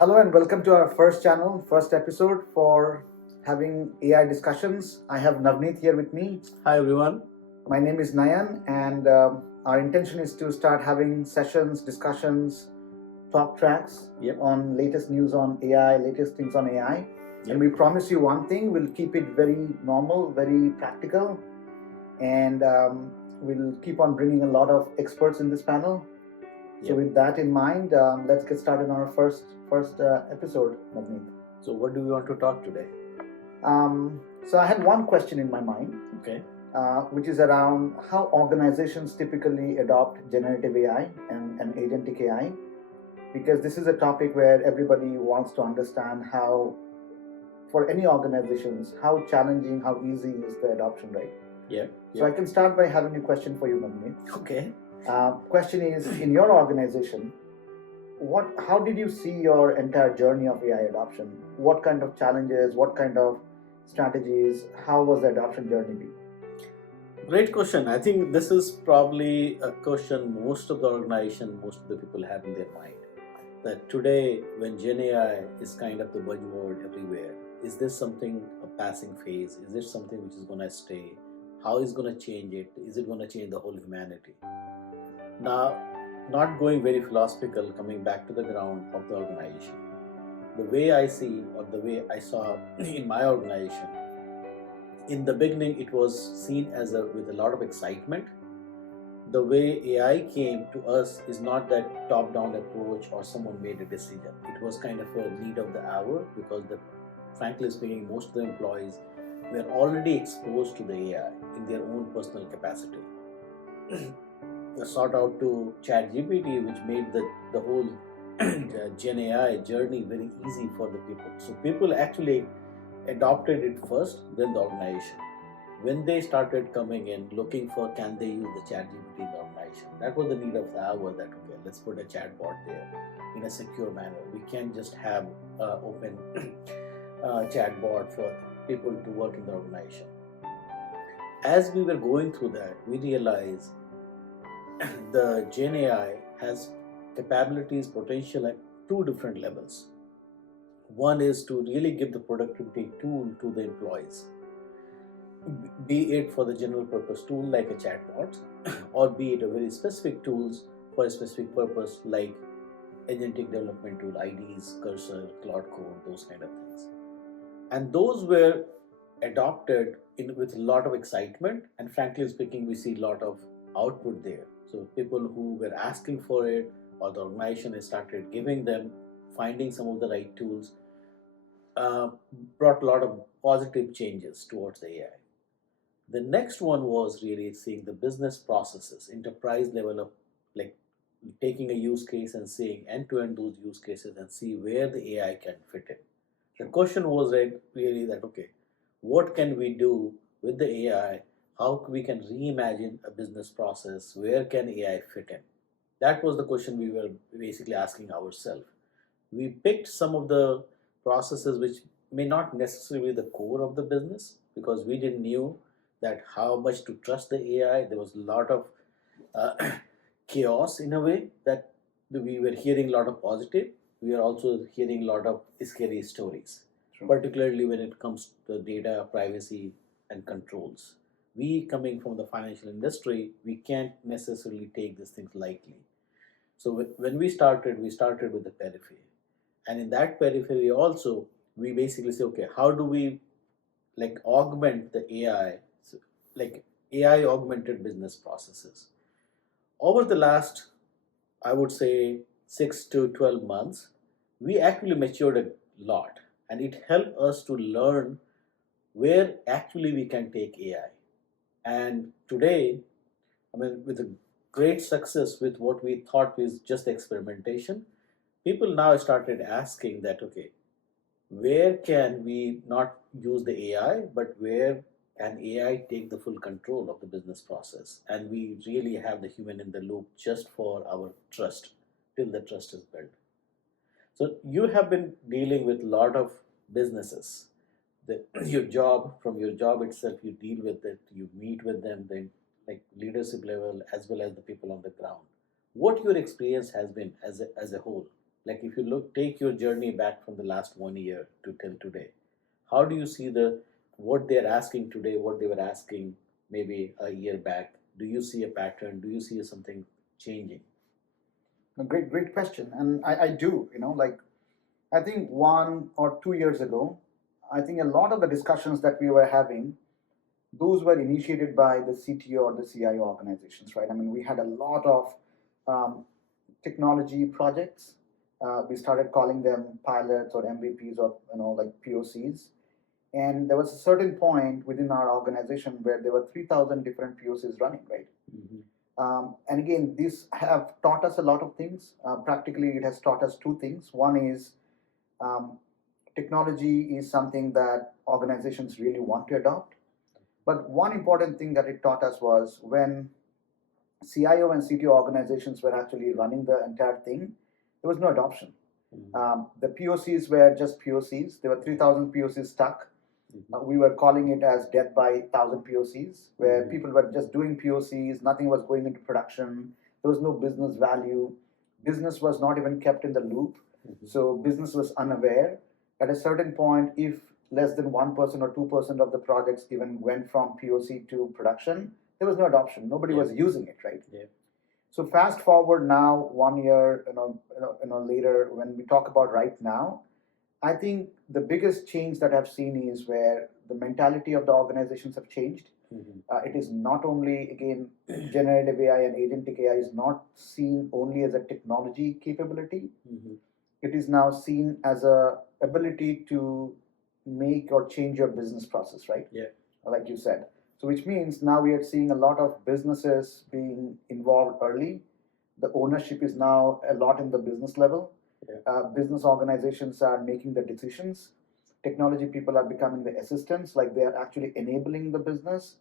Hello and welcome to our first channel, first episode for having AI discussions. I have Navneet here with me. Hi everyone. My name is Nayan, and our intention is to start having sessions, discussions, talk tracks Yep. on latest news on AI, latest things on AI. Yep. And we promise you one thing: we'll keep it very normal, very practical, and we'll keep on bringing a lot of experts in this panel. So Yep. with that in mind, let's get started on our first episode, Navneet. So what do we want to talk today? So I had one question in my mind, Okay. which is around how organizations typically adopt generative AI and agentic AI, because this is a topic where everybody wants to understand how, for any organizations, how challenging, how easy is the adoption, right? Yeah. So I can start by having a question for you, Navneet. Okay. Question is, in your organization, how did you see your entire journey of AI adoption? What kind of challenges, what kind of strategies, how was the adoption journey be? Great question. I think this is probably a question most of the organization, most of the people have in their mind. That today, when Gen AI is kind of the buzzword everywhere, is this something a passing phase? Is this something which is going to stay? How is going to change it? Is it going to change the whole humanity? Now, not going very philosophical, coming back to the ground of the organization. The way I see, or the way I saw in my organization, in the beginning it was seen as with a lot of excitement. The way AI came to us is not that top-down approach or someone made a decision. It was kind of a need of the hour because, frankly speaking, most of the employees were already exposed to the AI in their own personal capacity. Sought out to ChatGPT, which made the whole Gen AI journey very easy for the people. So people actually adopted it first, then the organization. When they started coming in looking for can they use the ChatGPT in the organization, that was the need of the hour. That okay, let's put a chatbot there in a secure manner. We can't just have open chatbot for people to work in the organization. As we were going through that, we realized the Gen AI has capabilities, potential at two different levels. One is to really give the productivity tool to the employees, be it for the general purpose tool like a chatbot, or be it a very specific tools for a specific purpose like agentic development tool, IDs, cursor, Cloud Code, those kind of things. And those were adopted with a lot of excitement, and frankly speaking, we see a lot of output there. So people who were asking for it, or the organization has started giving them, finding some of the right tools, brought a lot of positive changes towards the AI. The next one was really seeing the business processes, enterprise level of like taking a use case and seeing end to end those use cases and see where the AI can fit in. The question was really that okay, what can we do with the AI? How we can reimagine a business process? Where can AI fit in? That was the question we were basically asking ourselves. We picked some of the processes which may not necessarily be the core of the business because we didn't knew that how much to trust the AI. There was a lot of uh, chaos in a way that we were hearing a lot of positive. We are also hearing a lot of scary stories, particularly when it comes to data privacy and controls. We coming from the financial industry, we can't necessarily take these things lightly. So when we started with the periphery, and in that periphery also we basically say, okay, how do we like augment the AI, so, like AI augmented business processes. Over the last, I would say 6 to 12 months, we actually matured a lot, and it helped us to learn where actually we can take AI. And today, I mean, with a great success with what we thought was just experimentation, people now started asking that, okay, where can we not use the AI, but where can AI take the full control of the business process? And we really have the human in the loop just for our trust till the trust is built. So you have been dealing with a lot of businesses. Your job, from your job itself, you deal with it, you meet with them, then like leadership level as well as the people on the ground. What your experience has been as a whole? Like if you take your journey back from the last 1 year to till today, how do you see what they're asking today, what they were asking maybe a year back? Do you see a pattern? Do you see something changing? A great question. And I do, like I think 1 or 2 years ago, I think a lot of the discussions that we were having, those were initiated by the CTO or the CIO organizations, right? I mean, we had a lot of um, technology projects. We started calling them pilots or MVPs or like POCs. And there was a certain point within our organization where there were 3,000 different POCs running, right? Mm-hmm. And again, these have taught us a lot of things. Practically, it has taught us two things. One is um, technology is something that organizations really want to adopt. But one important thing that it taught us was when CIO and CTO organizations were actually running the entire thing, there was no adoption. The POCs were just POCs. There were 3,000 POCs stuck. We were calling it as death by 1,000 POCs, where people were just doing POCs, nothing was going into production, there was no business value, business was not even kept in the loop, so business was unaware. At a certain point, if less than 1% or 2% of the projects even went from POC to production, there was no adoption, nobody was using it, right? Yeah. So fast forward now 1 year, later, when we talk about right now, I think the biggest change that I've seen is where the mentality of the organizations have changed. It is not only, again, generative AI and agentic AI is not seen only as a technology capability. It is now seen as a ability to make or change your business process, right? Yeah. Like you said. So which means now we are seeing a lot of businesses being involved early. The ownership is now a lot in the business level. Business organizations are making the decisions. Technology people are becoming the assistants, like they are actually enabling the business.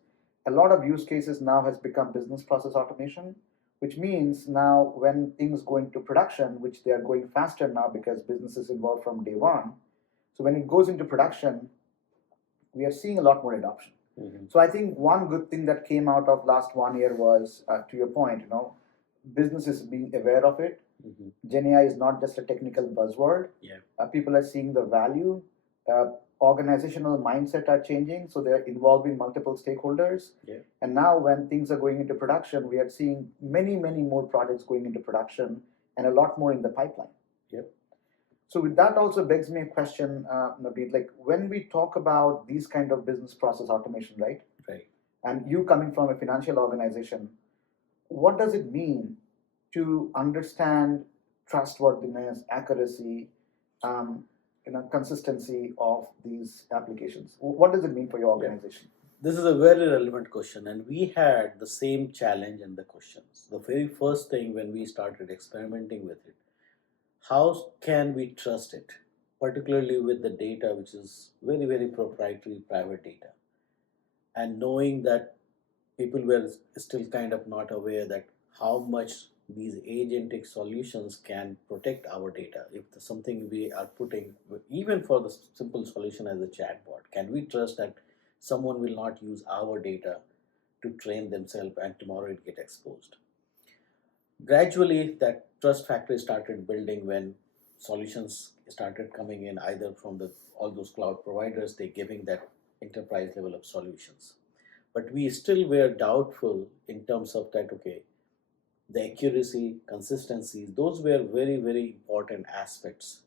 A lot of use cases now has become business process automation, which means now when things go into production, which they are going faster now because business is involved from day one. So when it goes into production, we are seeing a lot more adoption. So I think one good thing that came out of last 1 year was, to your point, businesses being aware of it. Gen AI is not just a technical buzzword. People are seeing the value. Organizational mindset are changing, so they're involving multiple stakeholders. And now when things are going into production, we are seeing many more projects going into production and a lot more in the pipeline. So with that also begs me a question, Naveed, like when we talk about these kind of business process automation, right? And you coming from a financial organization, what does it mean to understand trustworthiness, accuracy, consistency of these applications? What does it mean for your organization? This is a very relevant question, and we had the same challenge in the questions. The very first thing when we started experimenting with it, how can we trust it, particularly with the data, which is very proprietary private data, and knowing that people were still kind of not aware that how much these agentic solutions can protect our data. If something we are putting, even for the simple solution as a chatbot, can we trust that someone will not use our data to train themselves and tomorrow it get exposed? Gradually, that trust factor started building when solutions started coming in either from all those cloud providers, they giving that enterprise level of solutions. But we still were doubtful in terms of that, okay, the accuracy, consistency, those were very important aspects.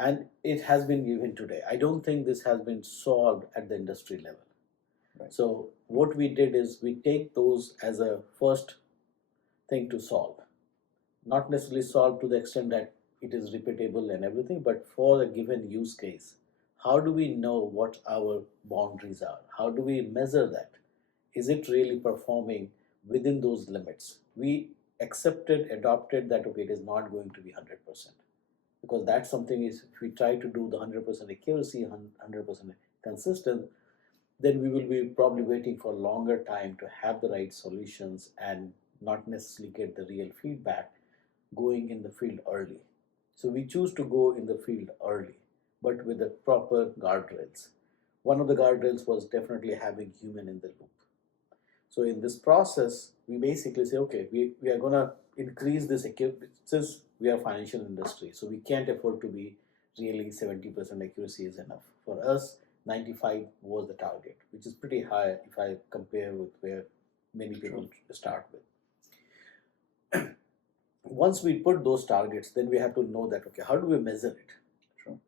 And it has been given today. I don't think this has been solved at the industry level. So what we did is we take those as a first thing to solve. Not necessarily solve to the extent that it is repeatable and everything, but for a given use case, how do we know what our boundaries are? How do we measure that? Is it really performing within those limits? We accepted, adopted that, okay, it is not going to be 100%. Because that's something is, if we try to do the 100% accuracy, 100% consistent, then we will be probably waiting for a longer time to have the right solutions and not necessarily get the real feedback going in the field early. So we choose to go in the field early, but with the proper guardrails. One of the guardrails was definitely having human in the loop. So in this process, we basically say, okay, we are going to increase this accuracy. Since we are financial industry, so we can't afford to be really 70% accuracy is enough. For us, 95 was the target, which is pretty high if I compare with where many people start with. Once we put those targets, then we have to know that, okay, how do we measure it? Sure.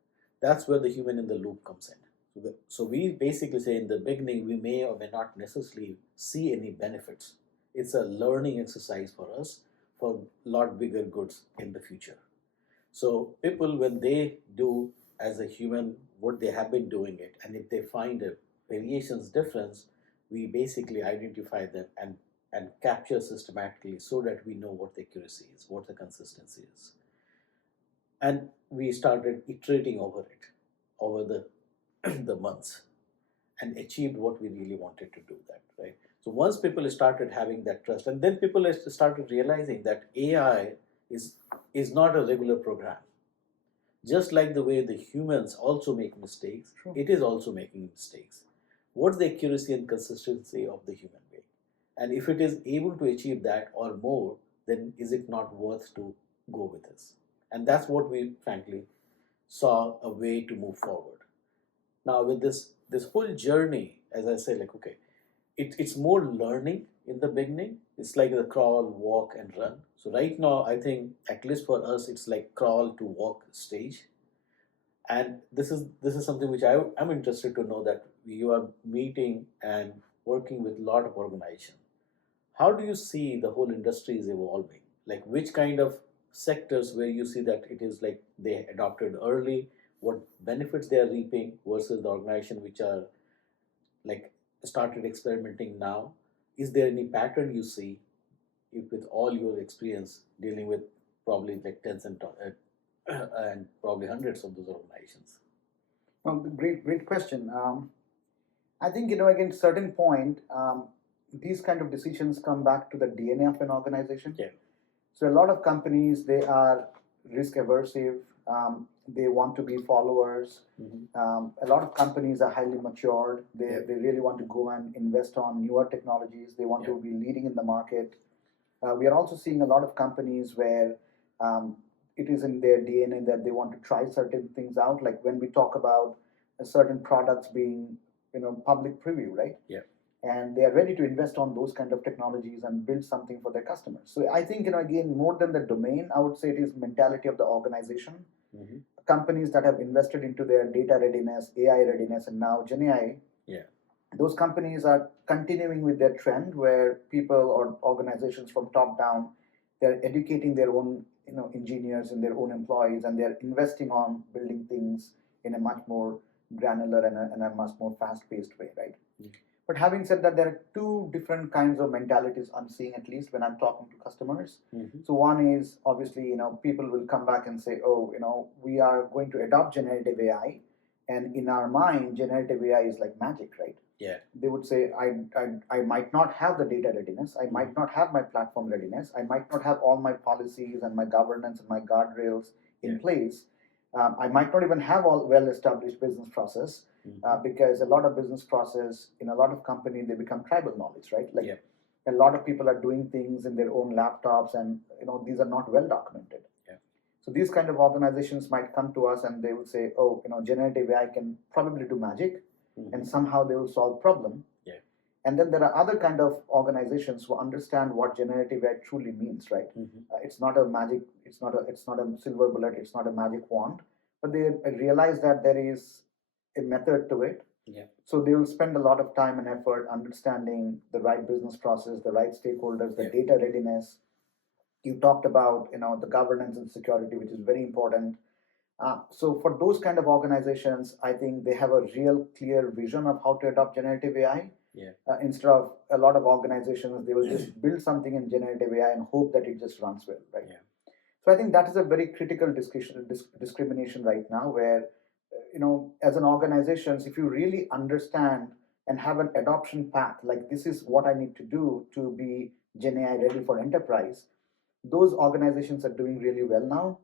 That's where the human in the loop comes in. So we basically say in the beginning, we may or may not necessarily see any benefits. It's a learning exercise for us for a lot bigger goods in the future. So people, when they do as a human what they have been doing it, and if they find a variations difference, we basically identify them and capture systematically so that we know what the accuracy is, what the consistency is. And we started iterating over it over the months and achieved what we really wanted to do that, right? So once people started having that trust, and then people started realizing that AI is not a regular program. Just like the way the humans also make mistakes, it is also making mistakes. What's the accuracy and consistency of the human being? And if it is able to achieve that or more, then is it not worth to go with this? And that's what we frankly saw a way to move forward. Now with this whole journey, as I say, like, okay, it's more learning in the beginning. It's like the crawl, walk, and run. So right now, I think at least for us, it's like crawl to walk stage. And this is something which I'm interested to know that you are meeting and working with a lot of organizations. How do you see the whole industry is evolving? Like which kind of sectors where you see that it is like they adopted early, what benefits they are reaping versus the organization which are like started experimenting now? Is there any pattern you see if with all your experience dealing with probably like tens and probably hundreds of those organizations? Well, great question. I think, again, certain point, these kind of decisions come back to the DNA of an organization. Yeah. So a lot of companies, they are risk aversive. They want to be followers. A lot of companies are highly matured. They really want to go and invest on newer technologies. They want to be leading in the market. We are also seeing a lot of companies where it is in their DNA that they want to try certain things out. Like when we talk about certain products being, public preview, right? Yeah. And they are ready to invest on those kind of technologies and build something for their customers. So I think, again, more than the domain, I would say it is mentality of the organization. Companies that have invested into their data readiness, AI readiness, and now Gen AI, those companies are continuing with their trend where people or organizations from top down, they're educating their own engineers and their own employees, and they're investing on building things in a much more granular and a much more fast-paced way, right? But having said that, there are two different kinds of mentalities I'm seeing, at least when I'm talking to customers. So one is obviously, people will come back and say, oh, we are going to adopt generative AI, and in our mind, generative AI is like magic, right? Yeah. They would say, I might not have the data readiness, I might not have my platform readiness, I might not have all my policies and my governance and my guardrails in place. I might not even have all well-established business process, because a lot of business process in a lot of companies, they become tribal knowledge, right? Like a lot of people are doing things in their own laptops, and these are not well documented. So these kind of organizations might come to us and they will say, oh, generative AI can probably do magic, and somehow they will solve problem. And then there are other kind of organizations who understand what generative AI truly means, right? It's not a magic, it's not a silver bullet, it's not a magic wand, but they realize that there is a method to it. So they will spend a lot of time and effort understanding the right business process, the right stakeholders, the data readiness. You talked about the governance and security, which is very important. So for those kind of organizations, I think they have a real clear vision of how to adopt generative AI. Instead of a lot of organizations, they will just build something in generative AI and hope that it just runs well, right? So I think that is a very critical discrimination right now, where as an organization, if you really understand and have an adoption path, like this is what I need to do to be Gen AI ready for enterprise, those organizations are doing really well now.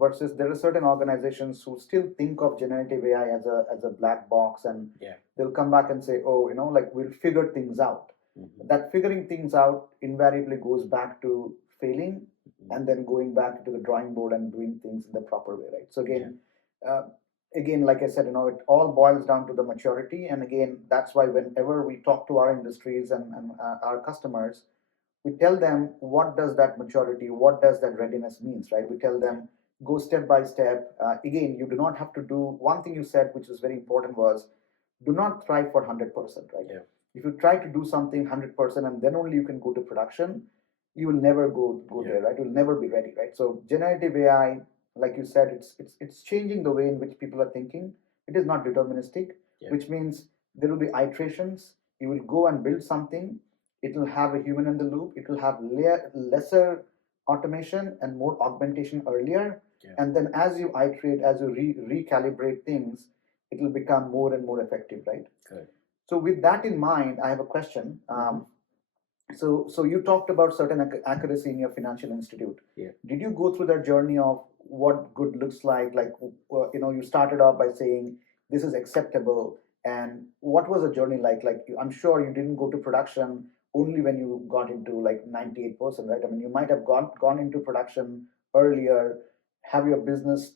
Versus there are certain organizations who still think of generative AI as a black box, and they'll come back and say, oh, like we'll figure things out. That figuring things out invariably goes back to failing and then going back to the drawing board and doing things in the proper way, right? So again, like I said, it all boils down to the maturity. And again, that's why whenever we talk to our industries and our customers, we tell them what does that maturity, what does that readiness means, right? We tell them go step by step. Again, you do not have to do one thing you said, which was very important, was do not try for 100%, right? Yeah. If you try to do something 100% and then only you can go to production, you will never go there, right? You'll never be ready, right? So generative AI, like you said, it's changing the way in which people are thinking. It is not deterministic, which means there will be iterations. You will go and build something. It will have a human in the loop. It will have lesser automation and more augmentation earlier. And then as you iterate, as you recalibrate things, it will become more and more effective, right? Correct. So with that in mind, I have a question. So you talked about certain accuracy in your financial institute. Yeah. Did you go through that journey of what good looks like? Like, you started off by saying this is acceptable, and what was the journey like? Like, I'm sure you didn't go to production only when you got into like 98%, right? I mean, you might have gone into production earlier, have your business,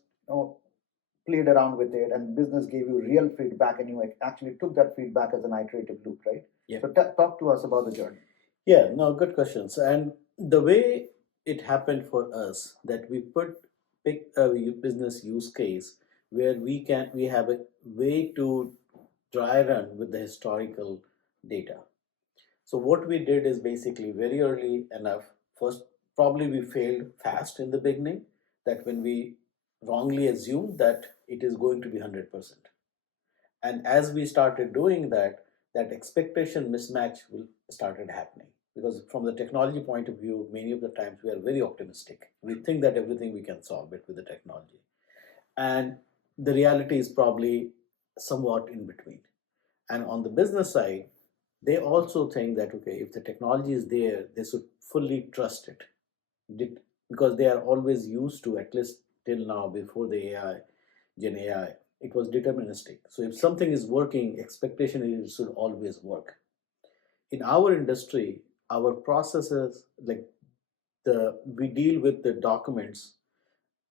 played around with it, and business gave you real feedback, and you actually took that feedback as an iterative loop, right? Yeah. So talk to us about the journey. Yeah, no, good questions. And the way it happened for us, that we pick a business use case where we have a way to dry run with the historical data. So what we did is basically very early enough. First, probably we failed fast in the beginning, that when we wrongly assumed that it is going to be 100%. And as we started doing that, that expectation mismatch will started happening, because from the technology point of view, many of the times we are very optimistic. We think that everything we can solve it with the technology, and the reality is probably somewhat in between. And on the business side, they also think that, okay, if the technology is there, they should fully trust it, because they are always used to, at least till now, before the AI, Gen AI, it was deterministic. So if something is working, expectation is it should always work. In our industry, our processes, like we deal with the documents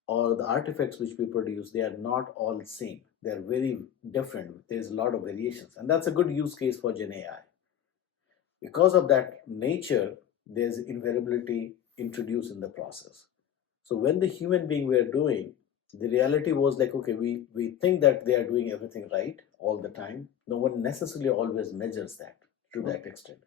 or the artifacts which we produce, they are not all the same. They are very different. There's a lot of variations, and that's a good use case for Gen AI. Because of that nature, there's invariability introduced in the process. So when the human being were doing, the reality was like, okay, we think that they are doing everything right all the time. No one necessarily always measures that to that extent.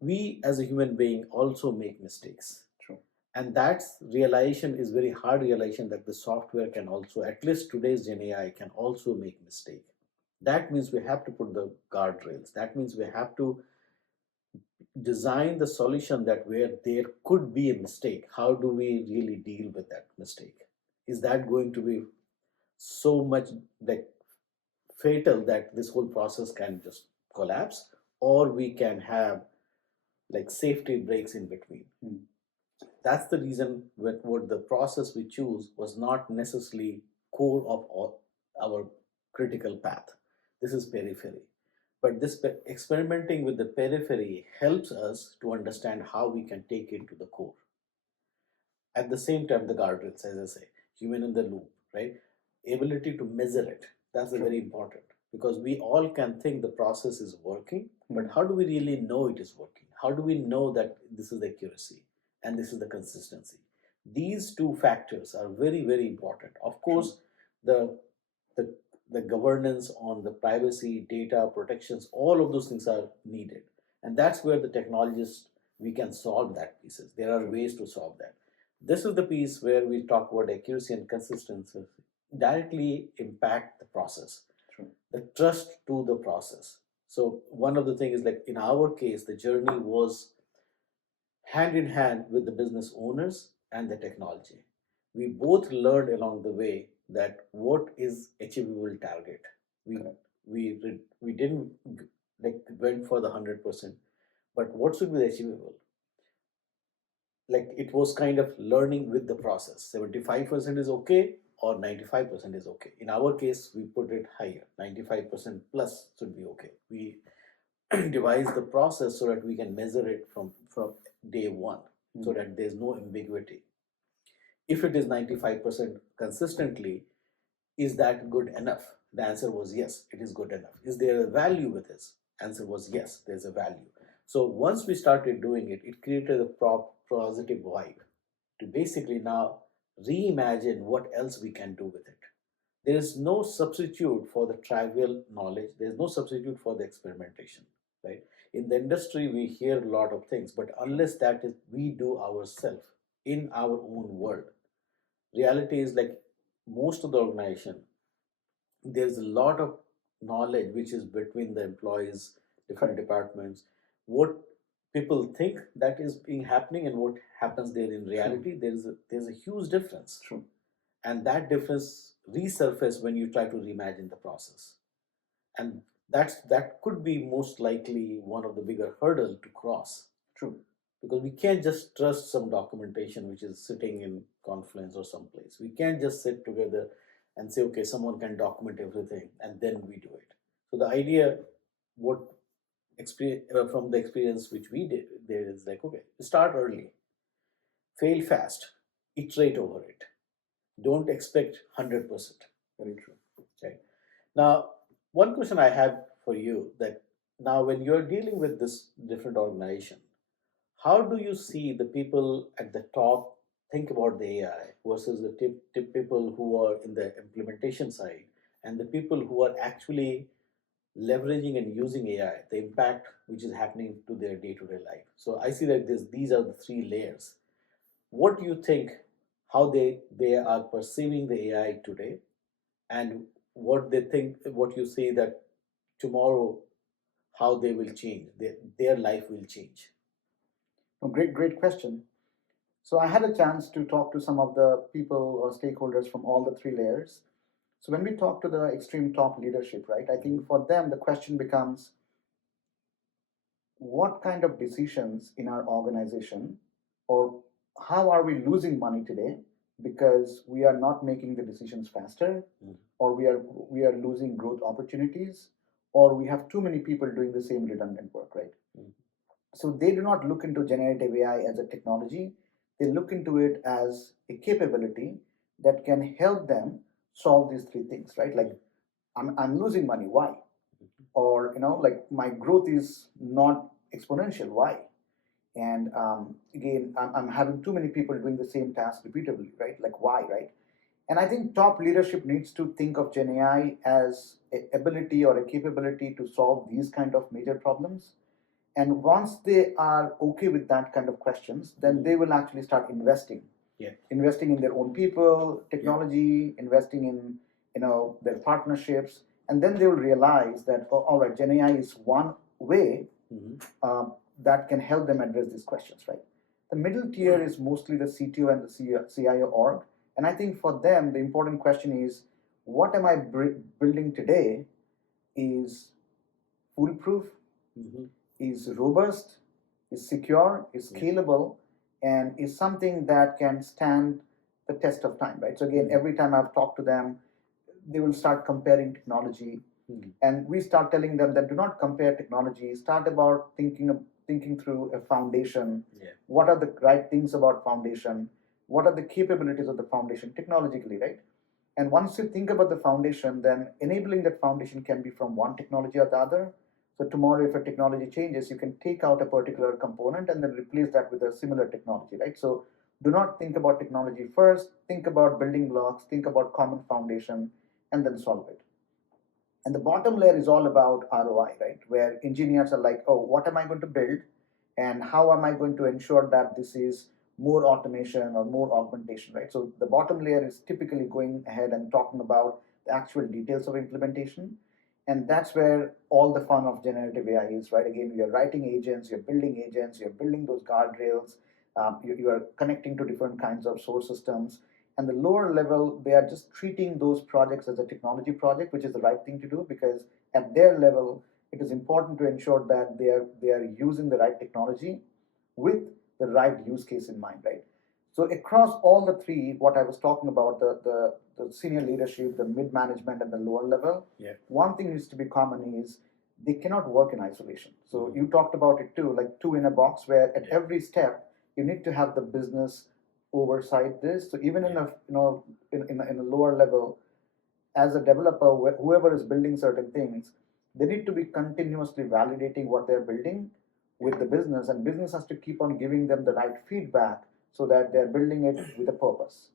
We as a human being also make mistakes. True. And that's realization is very hard realization, that the software can also, at least today's Gen AI, can also make mistake. That means we have to put the guardrails. That means we have to design the solution that where there could be a mistake, how do we really deal with that mistake? Is that going to be so much like fatal that this whole process can just collapse, or we can have like safety breaks in between? That's the reason what the process we choose was not necessarily core of all our critical path. This is periphery. But this experimenting with the periphery helps us to understand how we can take it to the core. At the same time, the guardrails, as I say, human in the loop, right? Ability to measure it. That's very important, because we all can think the process is working, but how do we really know it is working? How do we know that this is the accuracy and this is the consistency? These two factors are very, very important. Of course, the the governance on the privacy, data protections, all of those things are needed. And that's where the technologists, we can solve that pieces. There are ways to solve that. This is the piece where we talk about accuracy and consistency directly impact the process. True. The trust to the process. So one of the things is, like in our case, the journey was hand in hand with the business owners and the technology. We both learned along the way that what is achievable target. We didn't like went for the 100%, but what should be achievable? Like it was kind of learning with the process. 75% is okay, or 95% is okay. In our case, we put it higher. 95% plus should be okay. We devise the process so that we can measure it from day one, so that there's no ambiguity. if it is 95% consistently, is that good enough? The answer was yes, it is good enough. Is there a value with this? Answer was yes, there's a value. So once we started doing it, it created a positive vibe to basically now reimagine what else we can do with it. There is no substitute for the trivial knowledge. There is no substitute for the experimentation, right? In the industry, we hear a lot of things, but unless that is we do ourselves in our own world, reality is like most of the organization, there's a lot of knowledge which is between the employees, different departments. What people think that is being happening and what happens there in reality, there's a huge difference. True. And that difference resurface when you try to reimagine the process. And that could be most likely one of the bigger hurdle to cross. True. Because we can't just trust some documentation which is sitting in Confluence or someplace. We can't just sit together and say, okay, someone can document everything and then we do it. So the idea, what experience from the experience which we did there is like, okay, start early, fail fast, iterate over it. Don't expect 100%. Very true. Okay. Now, one question I have for you that now when you're dealing with this different organization, how do you see the people at the top think about the AI versus the tip people who are in the implementation side and the people who are actually leveraging and using AI, the impact which is happening to their day-to-day life? So I see that these are the three layers. What do you think, how they are perceiving the AI today, and what they think, what you say that tomorrow, how they will change, their life will change? Oh, great question. So I had a chance to talk to some of the people or stakeholders from all the three layers. So when we talk to the extreme top leadership, right, I think for them the question becomes what kind of decisions in our organization, or how are we losing money today because we are not making the decisions faster, or we are losing growth opportunities, or we have too many people doing the same redundant work, right? So they do not look into generative AI as a technology. They look into it as a capability that can help them solve these three things, right? Like I'm losing money, why? Or like my growth is not exponential, why? And again, I'm having too many people doing the same task repeatedly, right? Like why, right? And I think top leadership needs to think of Gen AI as a ability or a capability to solve these kind of major problems. And once they are okay with that kind of questions, then they will actually start investing. Yeah. Investing in their own people, technology, investing in their partnerships, and then they will realize that, oh, all right, Gen AI is one way that can help them address these questions, right? The middle tier is mostly the CTO and the CIO org, and I think for them the important question is, what am I building today is foolproof, is robust, is secure, is scalable, and is something that can stand the test of time, right? So again, every time I've talked to them, they will start comparing technology, and we start telling them that do not compare technology. Start about thinking through a foundation. What are the right things about foundation? What are the capabilities of the foundation technologically, right? And once you think about the foundation, then enabling that foundation can be from one technology or the other. So tomorrow, if a technology changes, you can take out a particular component and then replace that with a similar technology, right? So do not think about technology first. Think about building blocks. Think about common foundation, and then solve it. And the bottom layer is all about ROI, right? Where engineers are like, oh, what am I going to build? And how am I going to ensure that this is more automation or more augmentation, right? So the bottom layer is typically going ahead and talking about the actual details of implementation. And that's where all the fun of generative AI is, right? Again, you're writing agents, you're building those guardrails, you are connecting to different kinds of source systems. And the lower level, they are just treating those projects as a technology project, which is the right thing to do, because at their level, it is important to ensure that they are using the right technology with the right use case in mind, right? So across all the three, what I was talking about, the senior leadership, the mid management, and the lower level, one thing needs to be common is they cannot work in isolation. So you talked about it too, like two in a box, where at every step you need to have the business oversight this. So even in Yeah. a in a lower level, as a developer, whoever is building certain things, they need to be continuously validating what they're building with the business, and business has to keep on giving them the right feedback so that they're building it with a purpose.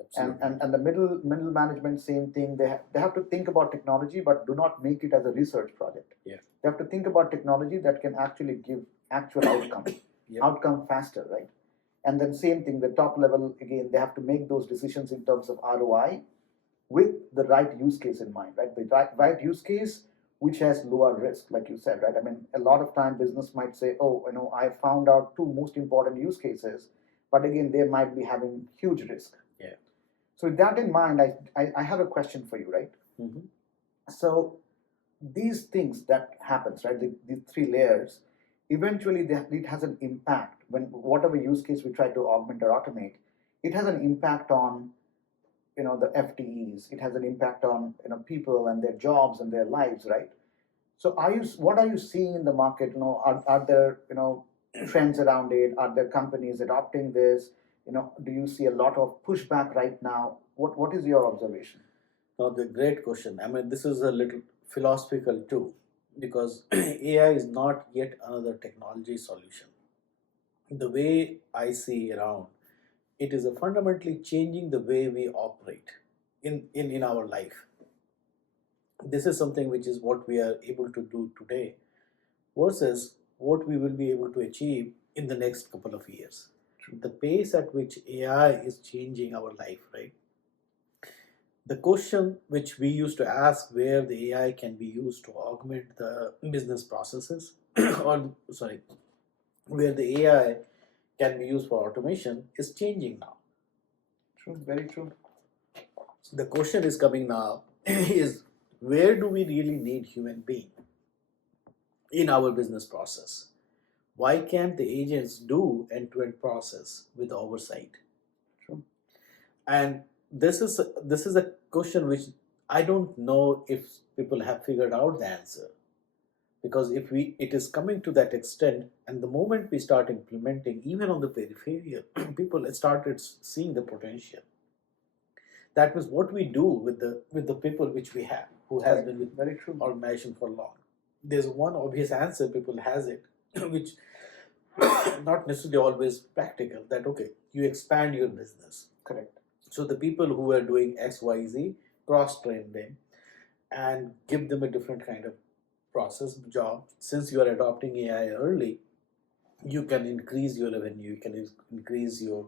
and Absolutely. and, and the middle management, same thing. They have to think about technology, but do not make it as a research project. Yeah. They have to think about technology that can actually give actual outcome Yep. outcome faster, right? And then same thing, the top level, again, they have to make those decisions in terms of ROI with the right use case in mind, right? The right use case which has lower risk, like you said, right? I mean, a lot of time business might say, oh, I found out two most important use cases, but again, they might be having huge risk. Yeah. So with that in mind, I have a question for you, right? Mm-hmm. So these things that happens, right? These three layers, eventually it has an impact when whatever use case we try to augment or automate, it has an impact on the FTEs. It has an impact on people and their jobs and their lives, right? So what are you seeing in the market? Are there trends around it? Are there companies adopting this? Do you see a lot of pushback right now? What is your observation? Now, the great question. I mean, this is a little philosophical too, because AI is not yet another technology solution. The way I see around, it is a fundamentally changing the way we operate in our life. This is something which is what we are able to do today versus what we will be able to achieve in the next couple of years. The pace at which AI is changing our life, right? The question which we used to ask, where the AI can be used to augment the business processes, or sorry, where the AI can be used for automation, is changing now. True, very true. So the question is coming now is, where do we really need human being in our business process? Why can't the agents do end-to-end process with oversight? True. And this is a question which I don't know if people have figured out the answer, because if we it is coming to that extent, and the moment we start implementing even on the peripheral, people started seeing the potential. That was what we do with the people which we have, who has Correct. been with Very true. organization for long. There's one obvious answer people has it, which not necessarily always practical, that okay, you expand your business. Correct. So the people who are doing XYZ, cross train them and give them a different kind of process job. Since you are adopting AI early, you can increase your revenue, you can increase your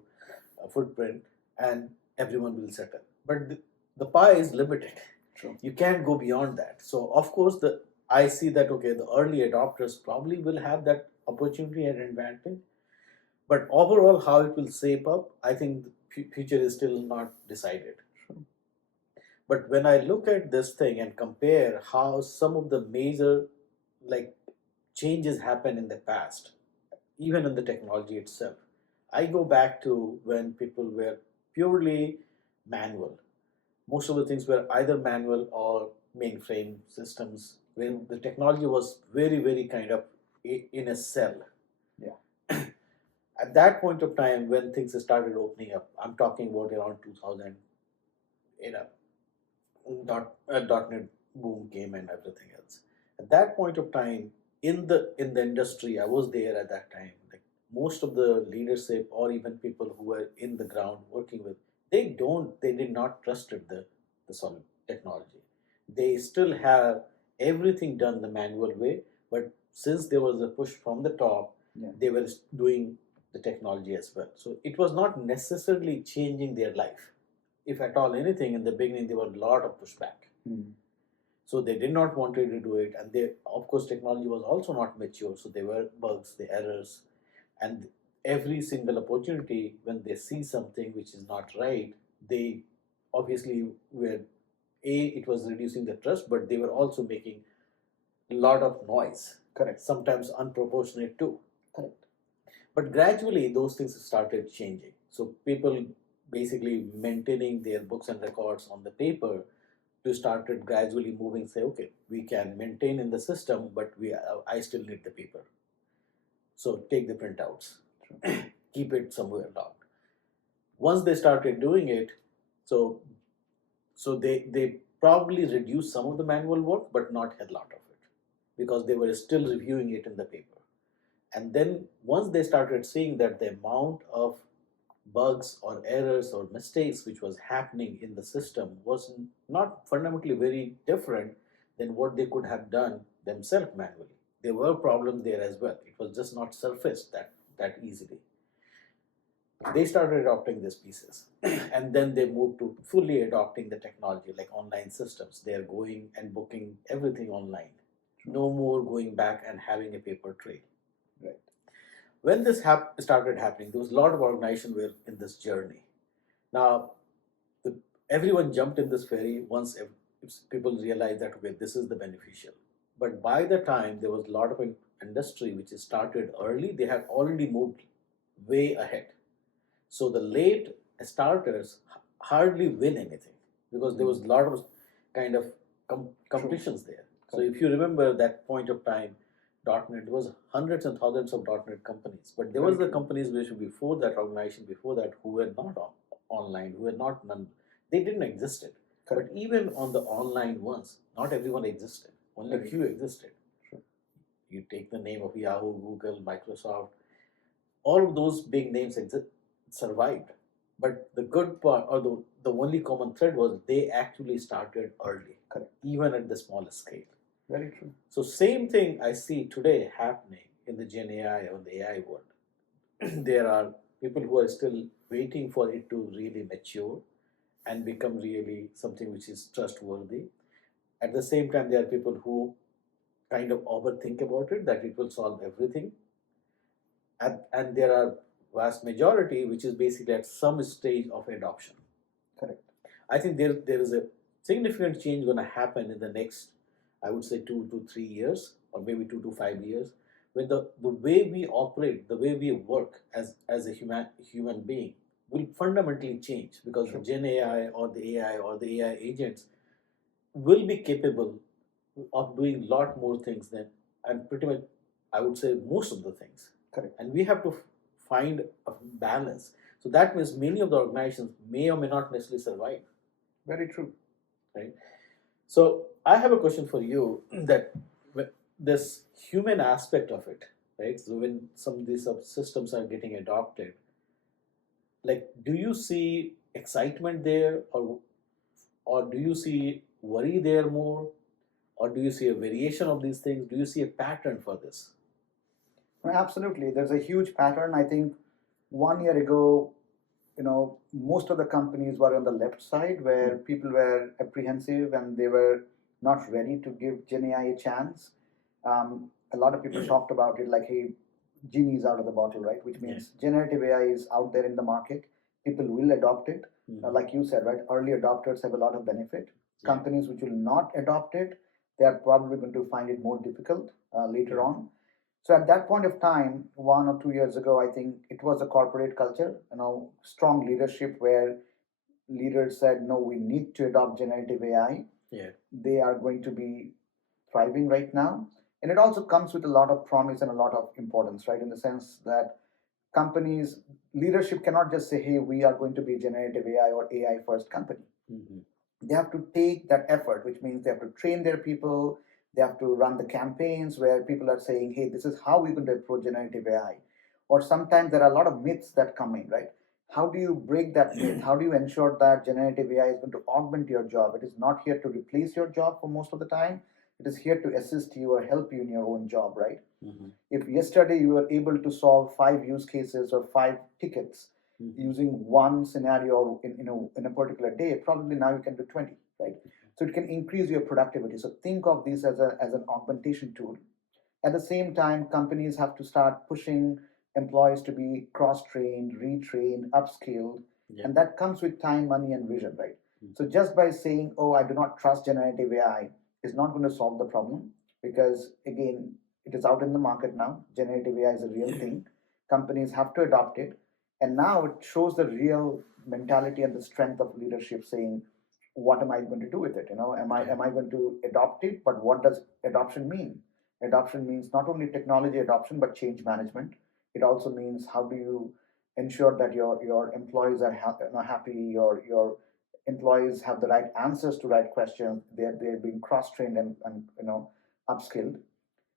footprint, and everyone will settle. But the pie is limited. True. You can't go beyond that. So of course, I see that okay, the early adopters probably will have that opportunity and advantage. But overall, how it will shape up, I think the future is still not decided. True. But when I look at this thing and compare how some of the major like changes happen in the past, even in the technology itself, I go back to when people were purely manual. Most of the things were either manual or mainframe systems, when the technology was very, very kind of in a cell. Yeah. At that point of time, when things started opening up, I'm talking about around 2000 era, .NET boom came and everything else. At that point of time, in the industry, I was there at that time. Like most of the leadership or even people who were in the ground working with, they did not trusted the solid technology. They still have everything done the manual way, but since there was a push from the top, Yeah. they were doing the technology as well. So it was not necessarily changing their life. If at all anything, in the beginning there was a lot of pushback. So they did not want to do it, and they, of course, technology was also not mature, so there were bugs, the errors, and every single opportunity when they see something which is not right, they obviously were it was reducing the trust, but they were also making a lot of noise. Correct. Sometimes unproportionate too. Correct. But gradually those things started changing. So people basically maintaining their books and records on the paper to started gradually moving, say, okay, we can maintain in the system, but I still need the paper. So take the printouts, keep it somewhere locked. Once they started doing it, so they probably reduced some of the manual work, but not a lot of it, because they were still reviewing it in the paper. And then once they started seeing that the amount of bugs or errors or mistakes which was happening in the system was not fundamentally very different than what they could have done themselves manually. There were problems there as well. It was just not surfaced that easily. They started adopting these pieces and then they moved to fully adopting the technology like online systems. They are going and booking everything online. No more going back and having a paper trail. Right. When this started happening, there was a lot of organization were in this journey. Now, the, everyone jumped in this ferry once people realized that, okay, this is the beneficial. But by the time there was a lot of industry which is started early, they had already moved way ahead. So the late starters hardly win anything because there was a lot of kind of competitions there. So if you remember that point of time, .NET, there was hundreds and thousands of .NET companies, but there was the companies which were before that organization, before that, who were not online, who were not none, they didn't exist. But even on the online ones, not everyone existed. Only a few existed. You take the name of Yahoo, Google, Microsoft, all of those big names survived. But the good part, or the only common thread was they actually started early, even at the smallest scale. Very true. So same thing I see today happening in the Gen AI or the AI world. There are people who are still waiting for it to really mature and become really something which is trustworthy. At the same time, there are people who kind of overthink about it, that it will solve everything. And there are vast majority which is basically at some stage of adoption. Correct. I think there is a significant change going to happen in the next, I would say, 2 to 3 years, or maybe 2 to 5 years, when the way we operate, the way we work as a human being will fundamentally change, because the Gen AI or the AI or the AI agents will be capable of doing a lot more things than, and pretty much, I would say, most of the things. Correct. And we have to find a balance. So that means many of the organizations may or may not necessarily survive. Very true. Right. So I have a question for you that this human aspect of it, right? So when some of these systems are getting adopted, like, do you see excitement there, or do you see worry there more, or do you see a variation of these things? Do you see a pattern for this? Absolutely. There's a huge pattern. I think 1 year ago, most of the companies were on the left side, where people were apprehensive and they were not ready to give Gen AI a chance. A lot of people talked about it like, hey, genie's out of the bottle, right? Which means generative AI is out there in the market. People will adopt it. Like you said, right? Early adopters have a lot of benefit. Companies which will not adopt it, they are probably going to find it more difficult later on. So at that point of time, 1 or 2 years ago, I think it was a corporate culture, strong leadership where leaders said, no, we need to adopt generative AI. Yeah. They are going to be thriving right now. And it also comes with a lot of promise and a lot of importance, right? In the sense that companies, leadership cannot just say, hey, we are going to be generative AI or AI first company. They have to take that effort, which means they have to train their people. They have to run the campaigns where people are saying, hey, this is how we're going to approach generative AI. Or sometimes there are a lot of myths that come in, right? How do you break that myth? How do you ensure that generative AI is going to augment your job? It is not here to replace your job for most of the time. It is here to assist you or help you in your own job, right? If yesterday you were able to solve 5 use cases or 5 tickets using one scenario in a particular day, probably now you can do 20, right? So it can increase your productivity. So think of this as an augmentation tool. At the same time, companies have to start pushing employees to be cross-trained, retrained, upskilled, and that comes with time, money, and vision, right? So just by saying, oh, I do not trust generative AI is not going to solve the problem, because again, it is out in the market now. Generative AI is a real thing. Companies have to adopt it. And now it shows the real mentality and the strength of leadership saying, what am I going to do with it? Am I going to adopt it? But what does adoption mean? Adoption means not only technology adoption, but change management. It also means how do you ensure that your employees are happy, your employees have the right answers to right questions, they're being cross trained and upskilled.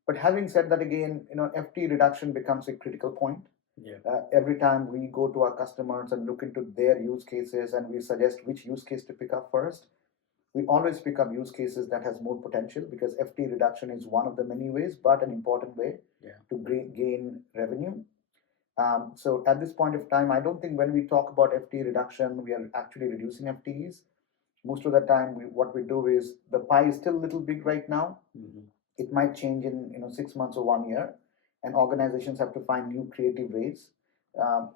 But having said that, again, FT reduction becomes a critical point. Yeah. Every time we go to our customers and look into their use cases and we suggest which use case to pick up first, we always pick up use cases that has more potential, because FT reduction is one of the many ways, but an important way Yeah. to gain revenue. So at this point of time, I don't think when we talk about FT reduction, we are actually reducing FTEs. Most of the time, what we do is the pie is still a little big right now. Mm-hmm. It might change in 6 months or 1 year, and organizations have to find new creative ways.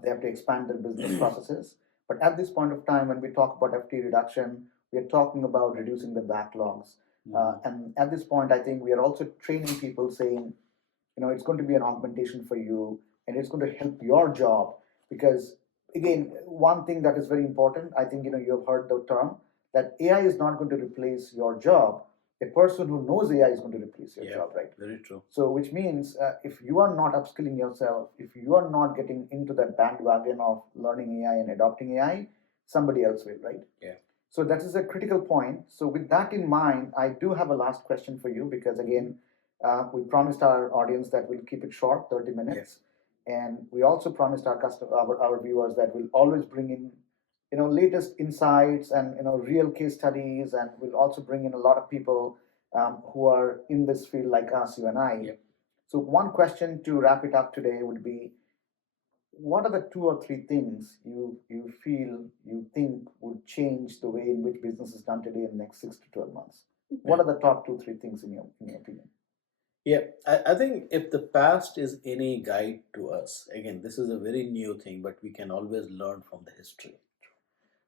They have to expand their business processes. But at this point of time, when we talk about FT reduction, we are talking about reducing the backlogs. And at this point, I think we are also training people, saying, it's going to be an augmentation for you, and it's going to help your job. Because again, one thing that is very important, I think you have heard the term that AI is not going to replace your job. A person who knows AI is going to replace your job, right? Very true. So which means, if you are not upskilling yourself, if you are not getting into that bandwagon of learning AI and adopting AI, somebody else will, right? Yeah. So that is a critical point. So with that in mind, I do have a last question for you, because again, we promised our audience that we'll keep it short, 30 minutes. And we also promised our viewers that we'll always bring in latest insights and real case studies, and we'll also bring in a lot of people who are in this field like us, you and I. Yep. So one question to wrap it up today would be, what are the 2 or 3 things you think would change the way in which business is done today in the next 6 to 12 months? What are the top 2 or 3 things in your opinion? Yeah, I think if the past is any guide to us, again, this is a very new thing, but we can always learn from the history.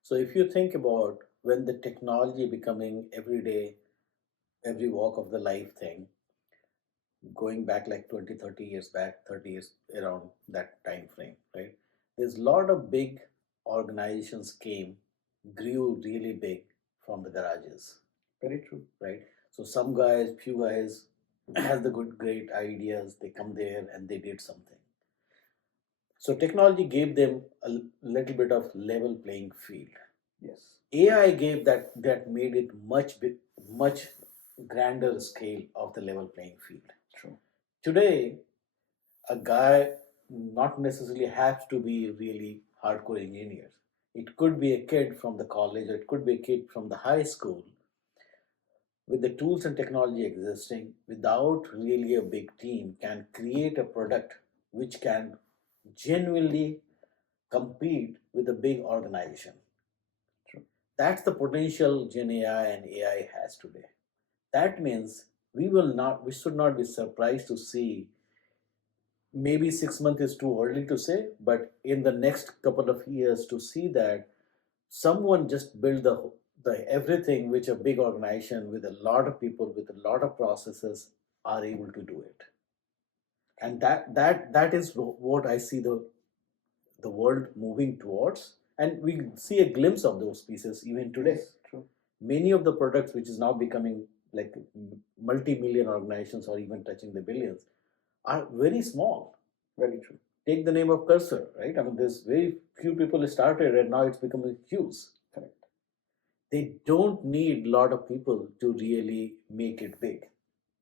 So if you think about when the technology becoming everyday, every walk of the life thing, going back like 20, 30 years back, 30 years around that time frame, right? There's a lot of big organizations came, grew really big from the garages. Very true. Right? So some guys, few guys has the great ideas, they come there and they did something. So technology gave them a little bit of level playing field. Yes. AI gave that made it much grander scale of the level playing field. True. Today, a guy not necessarily has to be really hardcore engineer. It could be a kid from the college, or it could be a kid from the high school. With the tools and technology existing, without really a big team, can create a product which can genuinely compete with a big organization. True. That's the potential Gen AI and AI has today. That means we should not be surprised to see, maybe 6 months is too early to say, but in the next couple of years to see that someone just build the everything which a big organization with a lot of people with a lot of processes are able to do it. And that is what I see the world moving towards, and we see a glimpse of those pieces even today. Yes, true. Many of the products which is now becoming like multi-million organizations or even touching the billions are very small. Very true. Take the name of Cursor, right? I mean, there's very few people started, and now it's becoming huge. Correct. They don't need a lot of people to really make it big.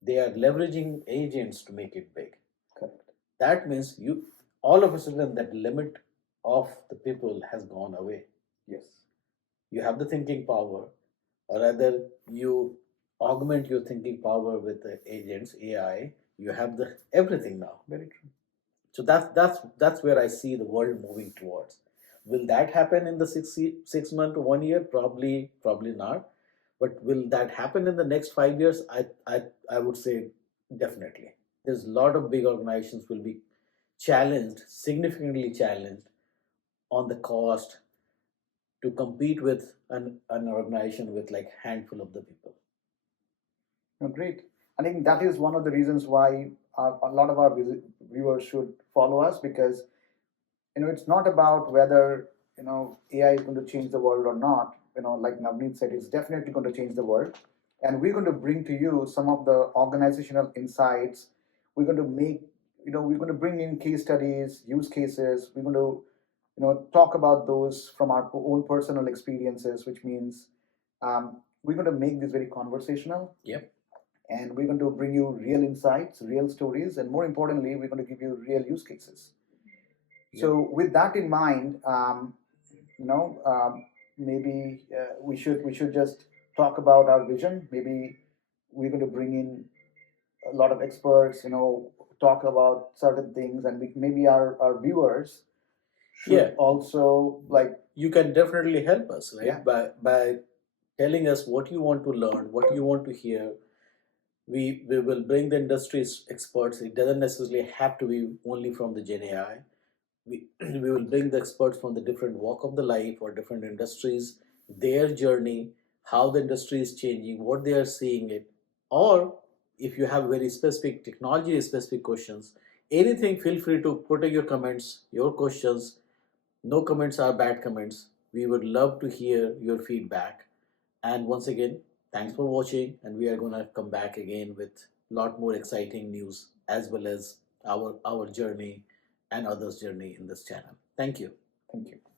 They are leveraging agents to make it big. Correct. That means you all of a sudden that limit of the people has gone away. Yes. You have the thinking power, or rather you augment your thinking power with the agents, AI. You have the everything now. Very true. So that's where I see the world moving towards. Will that happen in the 6 month to 1 year? Probably not. But will that happen in the next 5 years? I would say definitely. There's a lot of big organizations will be challenged, significantly challenged on the cost to compete with an organization with like handful of the people. Oh, great. I think that is one of the reasons why a lot of our viewers should follow us, because it's not about whether AI is going to change the world or not. Like Navneet said, it's definitely going to change the world, and we're going to bring to you some of the organizational insights. We're going to make we're going to bring in case studies, use cases. We're going to talk about those from our own personal experiences, which means we're going to make this very conversational. Yep. And we're going to bring you real insights, real stories, and more importantly, we're going to give you real use cases. Yep. So, with that in mind, maybe we should just talk about our vision. Maybe we're going to bring in a lot of experts, talk about certain things, and maybe our viewers should Yeah. also like. You can definitely help us, right? Yeah. By telling us what you want to learn, what you want to hear. We will bring the industry's experts. It doesn't necessarily have to be only from the Gen AI. We will bring the experts from the different walk of the life or different industries, their journey, how the industry is changing, what they are seeing it. Or if you have very specific technology specific questions, anything, feel free to put in your comments, your questions. No comments are bad comments. We would love to hear your feedback. And once again, thanks for watching. And we are going to come back again with a lot more exciting news as well as our journey and others' journey in this channel. Thank you. Thank you.